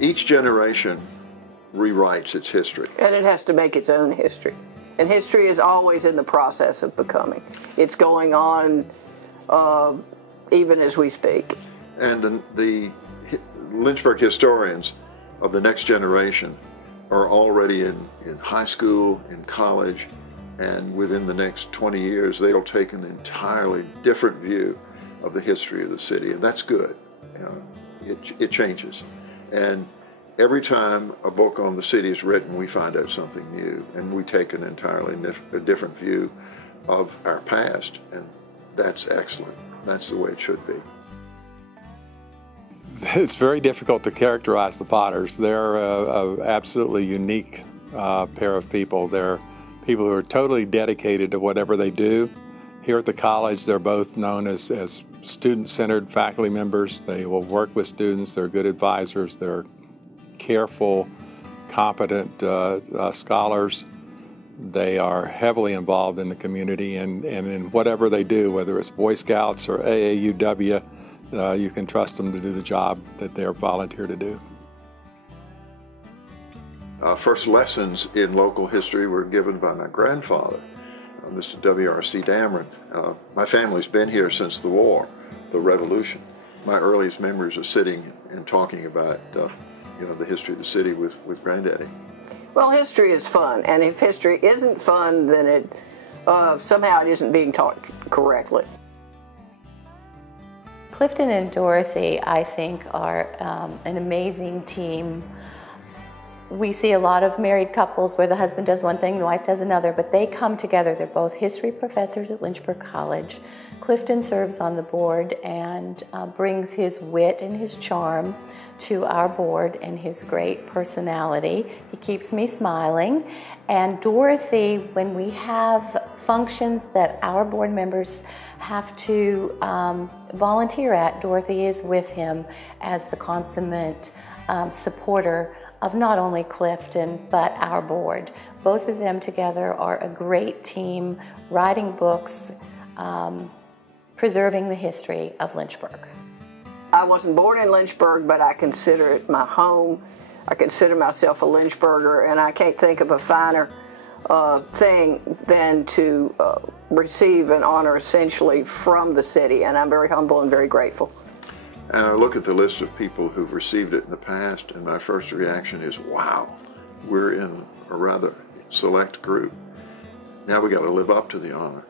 Each generation rewrites its history. And it has to make its own history. And history is always in the process of becoming. It's going on even as we speak. And the Lynchburg historians of the next generation are already in high school, in college, and within the next 20 years, they'll take an entirely different view of the history of the city, and that's good. It changes. And every time a book on the city is written, we find out something new, and we take an entirely different view of our past, and that's excellent. That's the way it should be. It's very difficult to characterize the Potters. They're a absolutely unique pair of people. They're people who are totally dedicated to whatever they do. Here at the college, they're both known as student-centered faculty members. They will work with students. They're good advisors. They're careful, competent scholars. They are heavily involved in the community and in whatever they do, whether it's Boy Scouts or AAUW, you can trust them to do the job that they're volunteered to do. First lessons in local history were given by my grandfather, Mr. W.R.C. Dameron. My family's been here since the war, the Revolution. My earliest memories are sitting and talking about the history of the city with Granddaddy. Well, history is fun, and if history isn't fun, then it somehow it isn't being taught correctly. Clifton and Dorothy, I think, are an amazing team. We see a lot of married couples where the husband does one thing, the wife does another, but they come together. They're both history professors at Lynchburg College. Clifton serves on the board and brings his wit and his charm to our board and his great personality. He keeps me smiling. And Dorothy, when we have functions that our board members have to volunteer at, Dorothy is with him as the consummate supporter of not only Clifton, but our board. Both of them together are a great team, writing books, preserving the history of Lynchburg. I wasn't born in Lynchburg, but I consider it my home. I consider myself a Lynchburger, and I can't think of a finer thing than to receive an honor essentially from the city, and I'm very humble and very grateful. I look at the list of people who've received it in the past, and my first reaction is, wow, we're in a rather select group. Now we got to live up to the honor.